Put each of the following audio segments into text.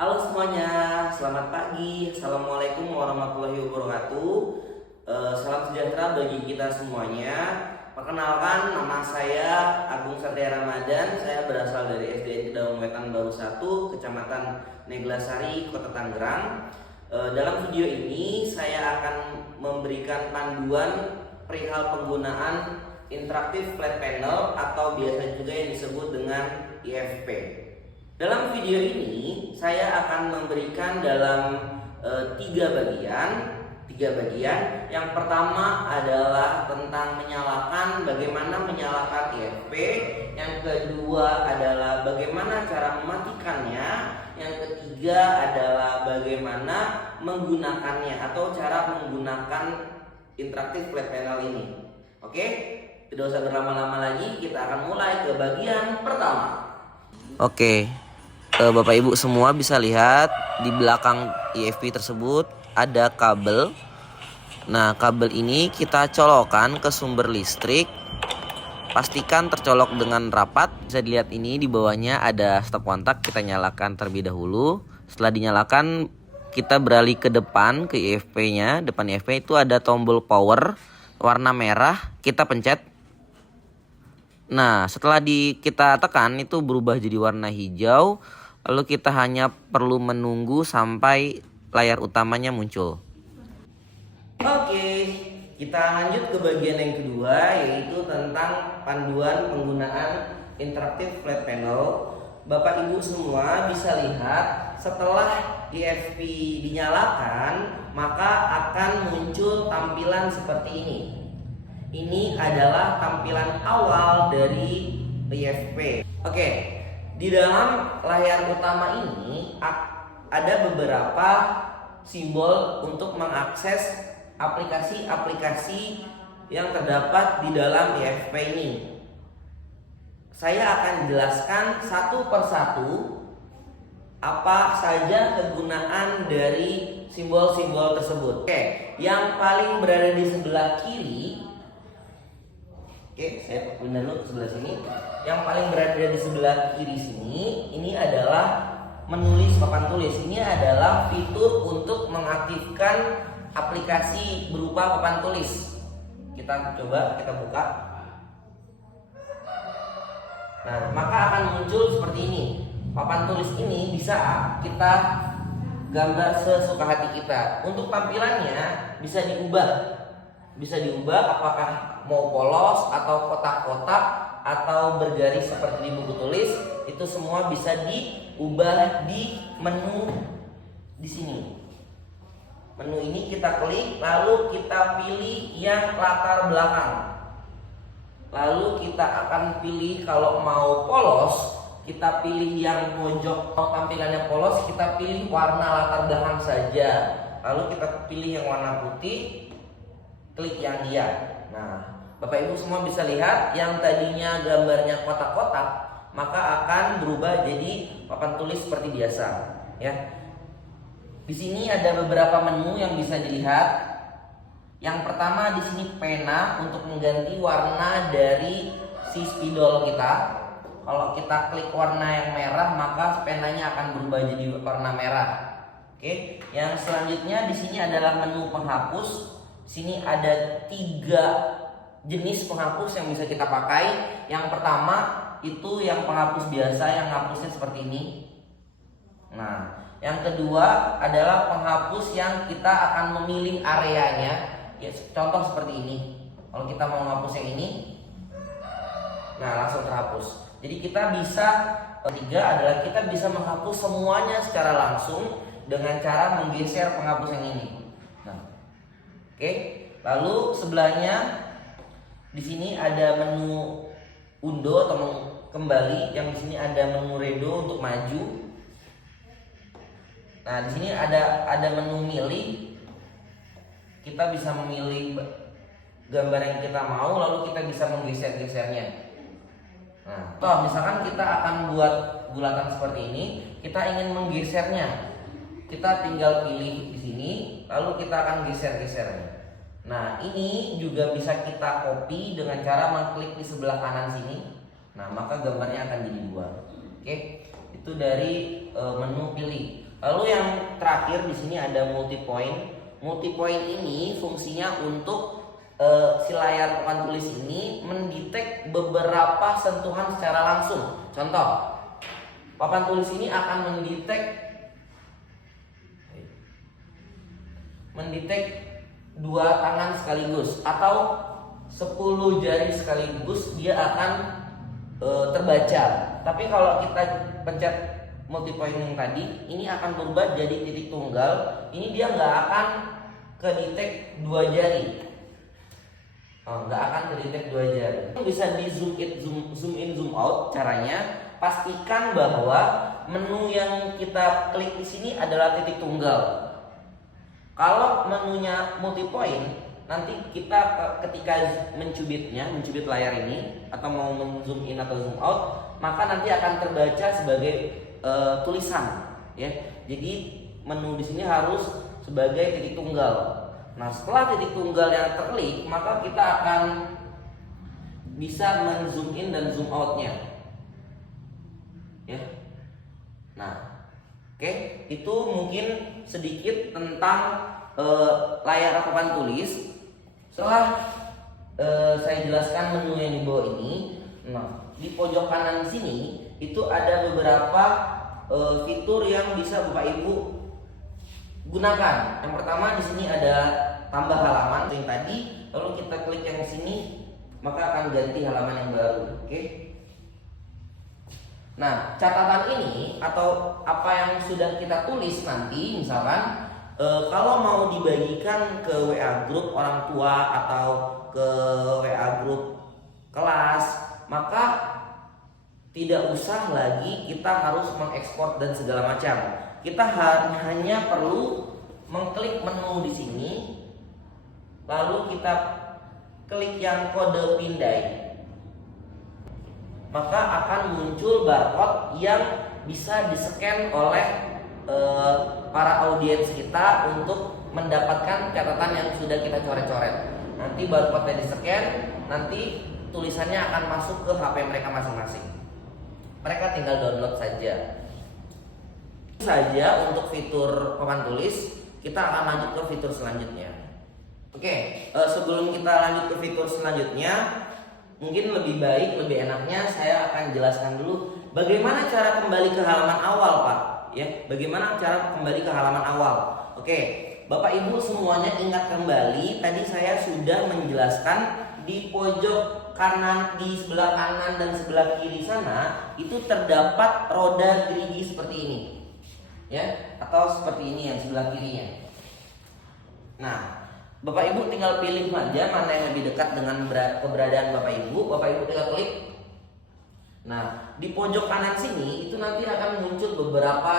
Halo semuanya, selamat pagi. Assalamualaikum warahmatullahi wabarakatuh. Salam sejahtera bagi kita semuanya. Perkenalkan, nama saya Agung Satria Ramadan. Saya berasal dari SDN Kedaung Wetan Baru 1, Kecamatan Neglasari, Kota Tangerang. Dalam video ini saya akan memberikan panduan perihal penggunaan interaktif flat panel atau biasa juga yang disebut dengan IFP. Dalam video ini saya akan memberikan dalam tiga bagian. Yang pertama adalah tentang bagaimana menyalakan IFP. Yang kedua adalah bagaimana cara mematikannya. Yang ketiga adalah bagaimana menggunakannya atau cara menggunakan interaktif flat panel ini. Oke, tidak usah berlama-lama lagi, kita akan mulai ke bagian pertama. Oke, Bapak Ibu semua bisa lihat di belakang IFP tersebut ada kabel. Nah, kabel ini kita colokkan ke sumber listrik. Pastikan tercolok dengan rapat. Bisa dilihat ini di bawahnya ada stop kontak. Kita nyalakan terlebih dahulu. Setelah dinyalakan, kita beralih ke depan ke IFP-nya. Depan IFP itu ada tombol power warna merah. Kita pencet. Nah, setelah kita tekan itu berubah jadi warna hijau. Lalu kita hanya perlu menunggu sampai layar utamanya muncul. Oke, kita lanjut ke bagian yang kedua, yaitu tentang panduan penggunaan interaktif flat panel. Bapak Ibu semua bisa lihat setelah IFP dinyalakan, maka akan muncul tampilan seperti ini. Ini adalah tampilan awal dari IFP. Oke. Di dalam layar utama ini ada beberapa simbol untuk mengakses aplikasi-aplikasi yang terdapat di dalam IFP ini. Saya akan jelaskan satu persatu apa saja kegunaan dari simbol-simbol tersebut. Oke, yang paling berada di sebelah kiri. Oke, saya pindah dulu ke sebelah sini. Yang paling berada di sebelah kiri sini, ini adalah menulis papan tulis. Ini adalah fitur untuk mengaktifkan aplikasi berupa papan tulis. Kita coba, kita buka. Nah, maka akan muncul seperti ini. Papan tulis ini bisa kita gambar sesuka hati kita. Untuk tampilannya bisa diubah. Bisa diubah apakah mau polos atau kotak-kotak atau bergaris seperti di buku tulis. Itu semua bisa diubah di menu di sini. Menu ini kita klik, lalu kita pilih yang latar belakang. Lalu kita akan pilih kalau mau polos, kita pilih yang pojok. Kalau tampilannya polos, kita pilih warna latar belakang saja. Lalu kita pilih yang warna putih, klik yang dia. Nah, Bapak Ibu semua bisa lihat yang tadinya gambarnya kotak-kotak, maka akan berubah jadi papan tulis seperti biasa, ya. Di sini ada beberapa menu yang bisa dilihat. Yang pertama di sini pena untuk mengganti warna dari si spidol kita. Kalau kita klik warna yang merah, maka penanya akan berubah jadi warna merah. Oke. Yang selanjutnya di sini adalah menu penghapus. Sini ada 3 jenis penghapus yang bisa kita pakai. Yang pertama itu yang penghapus biasa yang hapusnya seperti ini. Nah, yang kedua adalah penghapus yang kita akan memilih areanya. Ya, contoh seperti ini. Kalau kita mau menghapus yang ini, nah langsung terhapus. Jadi kita bisa, ketiga adalah kita bisa menghapus semuanya secara langsung dengan cara menggeser penghapus yang ini. Nah, oke. Lalu sebelahnya di sini ada menu undo atau kembali. Yang di sini ada menu redo untuk maju. Nah, di sini ada menu milih. Kita bisa memilih gambar yang kita mau, lalu kita bisa menggeser-gesernya. Nah, misalkan kita akan buat bulatan seperti ini, kita ingin menggesernya. Kita tinggal pilih di sini, lalu kita akan geser-gesernya. Nah, ini juga bisa kita copy dengan cara mengklik di sebelah kanan sini. Nah, maka gambarnya akan jadi 2. Oke, itu dari menu pilih. Lalu yang terakhir di sini ada multi point. Multi point ini fungsinya untuk si layar papan tulis ini mendetek beberapa sentuhan secara langsung. Contoh, papan tulis ini akan mendetek dua tangan sekaligus atau 10 jari sekaligus, dia akan terbaca. Tapi kalau kita pencet multi point yang tadi, ini akan berubah jadi titik tunggal. Ini dia nggak akan kedetek dua jari. Nggak akan kedetek dua jari. Bisa di zoom in, zoom out. Caranya pastikan bahwa menu yang kita klik di sini adalah titik tunggal. Kalau menunya multi point, nanti kita ketika mencubit layar ini atau mau zoom in atau zoom out, maka nanti akan terbaca sebagai tulisan, ya. Jadi menu di sini harus sebagai titik tunggal. Nah, setelah titik tunggal yang terklik, maka kita akan bisa men-zoom in dan zoom outnya, ya. Nah, oke, itu mungkin sedikit tentang layar papan tulis. Setelah saya jelaskan menu yang di bawah ini, nah di pojok kanan sini itu ada beberapa fitur yang bisa Bapak Ibu gunakan. Yang pertama di sini ada tambah halaman yang tadi, lalu kita klik yang sini maka akan ganti halaman yang baru. Oke. Nah, catatan ini atau apa yang sudah kita tulis nanti, misalkan kalau mau dibagikan ke WA grup orang tua atau ke WA grup kelas, maka tidak usah lagi kita harus mengekspor dan segala macam. Kita hanya perlu mengklik menu di sini, lalu kita klik yang kode pindai, maka akan muncul barcode yang bisa di-scan oleh para audiens kita untuk mendapatkan catatan yang sudah kita coret-coret. Nanti barcode-nya di-scan, nanti tulisannya akan masuk ke HP mereka masing-masing. Mereka tinggal download saja. Itu saja untuk fitur papan tulis. Kita akan lanjut ke fitur selanjutnya. Oke, sebelum kita lanjut ke fitur selanjutnya, mungkin lebih baik, lebih enaknya saya akan jelaskan dulu bagaimana cara kembali ke halaman awal, Pak. Ya, bagaimana cara kembali ke halaman awal? Oke, Bapak Ibu semuanya ingat kembali, tadi saya sudah menjelaskan di pojok kanan, di sebelah kanan dan sebelah kiri sana itu terdapat roda gerigi seperti ini, ya, atau seperti ini yang sebelah kirinya. Nah, Bapak Ibu tinggal pilih saja mana yang lebih dekat dengan keberadaan Bapak Ibu. Bapak Ibu tinggal klik. Nah, di pojok kanan sini itu nanti akan muncul beberapa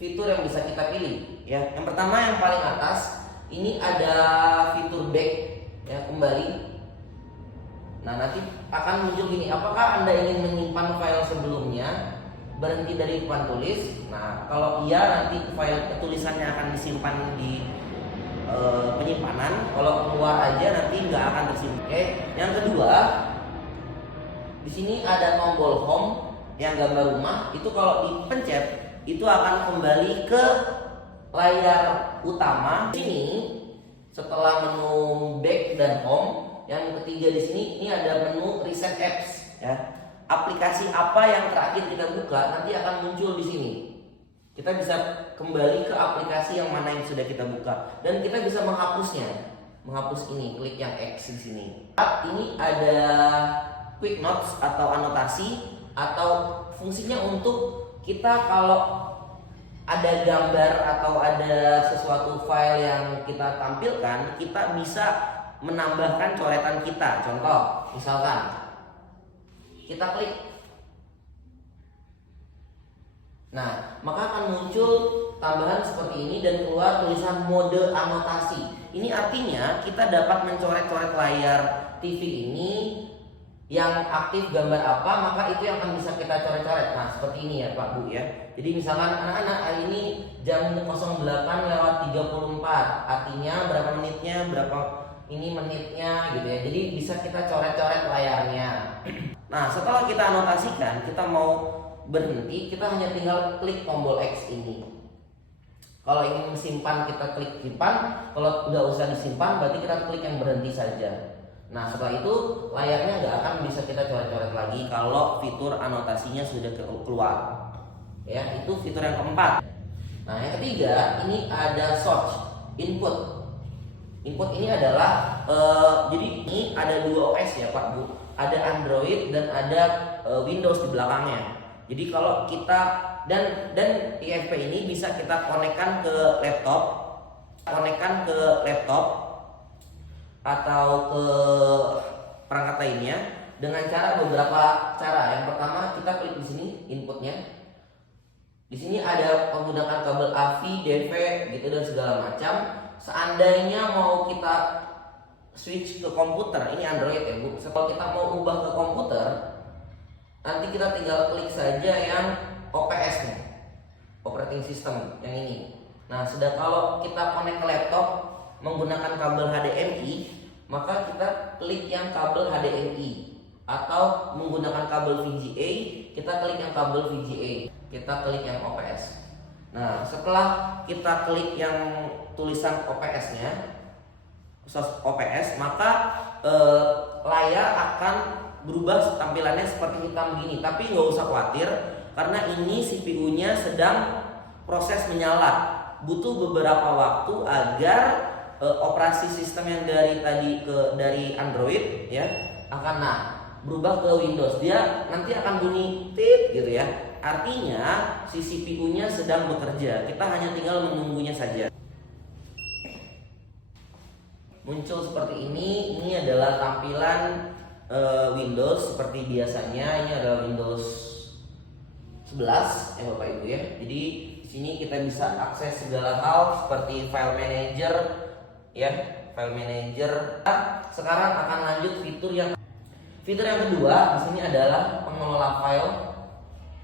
fitur yang bisa kita pilih, ya. Yang pertama yang paling atas ini ada fitur back, ya, kembali. Nah, nanti akan muncul gini, apakah Anda ingin menyimpan file sebelumnya, berhenti dari papan tulis? Nah, kalau iya nanti file tulisannya akan disimpan di penyimpanan. Kalau keluar aja nanti nggak akan tersimpan. Oke. Yang kedua, di sini ada tombol home yang gambar rumah. Itu kalau dipencet itu akan kembali ke layar utama. Di sini setelah menu back dan home, yang ketiga di sini ini ada menu reset apps, ya. Aplikasi apa yang terakhir kita buka nanti akan muncul di sini. Kita bisa kembali ke aplikasi yang mana yang sudah kita buka dan kita bisa menghapusnya. Menghapus ini, klik yang X di sini. Ini ada quick notes atau anotasi, atau fungsinya untuk kita kalau ada gambar atau ada sesuatu file yang kita tampilkan, kita bisa menambahkan coretan kita. Contoh, misalkan kita klik. Nah, maka akan muncul tambahan seperti ini dan keluar tulisan mode anotasi. Ini artinya kita dapat mencoret-coret layar TV ini yang aktif gambar apa, maka itu yang akan bisa kita coret-coret. Nah, seperti ini ya Pak Bu, ya. Jadi misalkan anak-anak hari ini jam 08.34, artinya berapa menitnya, berapa ini menitnya gitu ya. Jadi bisa kita coret-coret layarnya. Nah, setelah kita anotasikan, kita mau berhenti, kita hanya tinggal klik tombol X ini. Kalau ingin simpan, kita klik simpan. Kalau nggak usah disimpan, berarti kita klik yang berhenti saja. Nah, setelah itu layarnya nggak akan bisa kita coret-coret lagi kalau fitur anotasinya sudah keluar. Ya, itu fitur yang keempat. Nah, yang ketiga ini ada search input. Input ini adalah jadi ini ada dua OS ya Pak Bu. Ada Android dan ada Windows di belakangnya. Jadi kalau kita dan IFP ini bisa kita konekkan ke laptop, atau ke perangkat lainnya dengan beberapa cara. Yang pertama, kita klik di sini inputnya. Di sini ada menggunakan kabel AV, DV gitu dan segala macam. Seandainya mau kita switch ke komputer, ini Android ya Bu. Kalau kita mau ubah ke komputer, nanti kita tinggal klik saja yang OPS nih, operating system yang ini. Nah, sedang kalau kita connect ke laptop menggunakan kabel HDMI, maka kita klik yang kabel HDMI, atau menggunakan kabel VGA, kita klik yang kabel VGA, kita klik yang OPS. Nah, setelah kita klik yang tulisan OPS-nya, OPS, maka layar akan berubah tampilannya seperti hitam gini. Tapi nggak usah khawatir, karena ini CPU-nya sedang proses menyala. Butuh beberapa waktu agar operasi sistem yang dari Android ya akan berubah ke Windows. Dia nanti akan bunyi tit gitu ya. Artinya si CPU-nya sedang bekerja. Kita hanya tinggal menunggunya saja. Muncul seperti ini. Ini adalah tampilan Windows seperti biasanya. Ini adalah Windows 11 ya Bapak Ibu ya. Jadi di sini kita bisa akses segala hal seperti file manager ya, file manager. Sekarang akan lanjut fitur yang kedua. Di sini adalah pengelola file.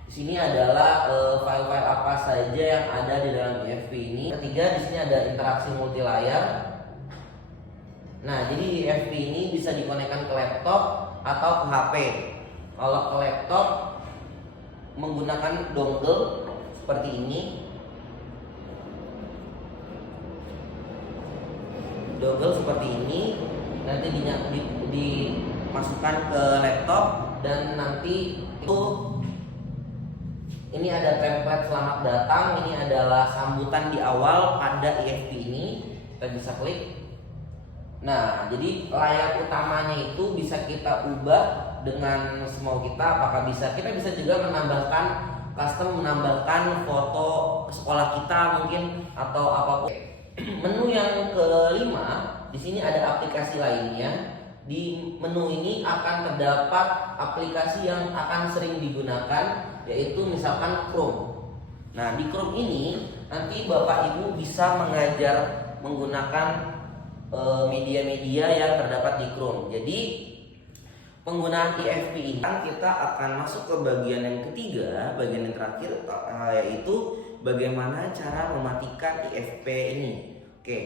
Di sini adalah file-file apa saja yang ada di dalam IFP ini. Ketiga, di sini ada interaksi multi layar. Nah, jadi IFP ini bisa dikonekkan ke laptop atau ke HP. Kalau ke laptop menggunakan dongle seperti ini. Dongle seperti ini nanti dimasukkan ke laptop, dan nanti itu ini ada template selamat datang. Ini adalah sambutan di awal pada IFP ini. Kita bisa klik. Nah, jadi layar utamanya itu bisa kita ubah dengan semau kita. Apakah kita bisa juga menambahkan foto sekolah kita mungkin atau apapun. Menu yang kelima, di sini ada aplikasi lainnya. Di menu ini akan terdapat aplikasi yang akan sering digunakan, yaitu misalkan Chrome. Nah, di Chrome ini nanti Bapak Ibu bisa mengajar menggunakan media-media yang terdapat di Chrome. Jadi penggunaan IFP ini kita akan masuk ke bagian yang ketiga, bagian yang terakhir, yaitu bagaimana cara mematikan IFP ini. Oke,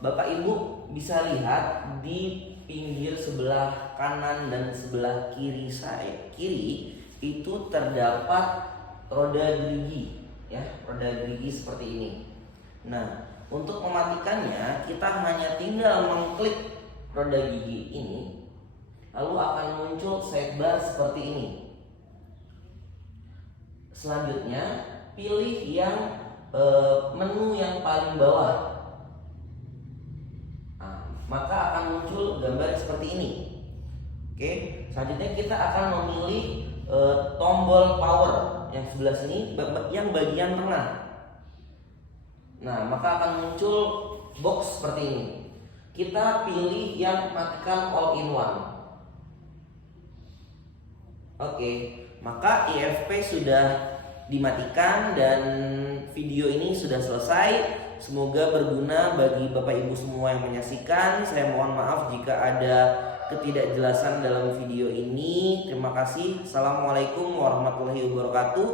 Bapak Ibu bisa lihat di pinggir sebelah kanan dan sebelah kiri itu terdapat roda gerigi ya, roda gerigi seperti ini. Nah, untuk mematikannya kita hanya tinggal mengklik roda gigi ini, lalu akan muncul sidebar seperti ini. Selanjutnya pilih yang menu yang paling bawah. Maka akan muncul gambar seperti ini. Oke, selanjutnya kita akan memilih tombol power yang sebelah sini, yang bagian tengah. Nah, maka akan muncul box seperti ini. Kita pilih yang matikan all in one. Oke, maka IFP sudah dimatikan dan video ini sudah selesai. Semoga berguna bagi Bapak Ibu semua yang menyaksikan. Saya mohon maaf jika ada ketidakjelasan dalam video ini. Terima kasih. Assalamualaikum warahmatullahi wabarakatuh.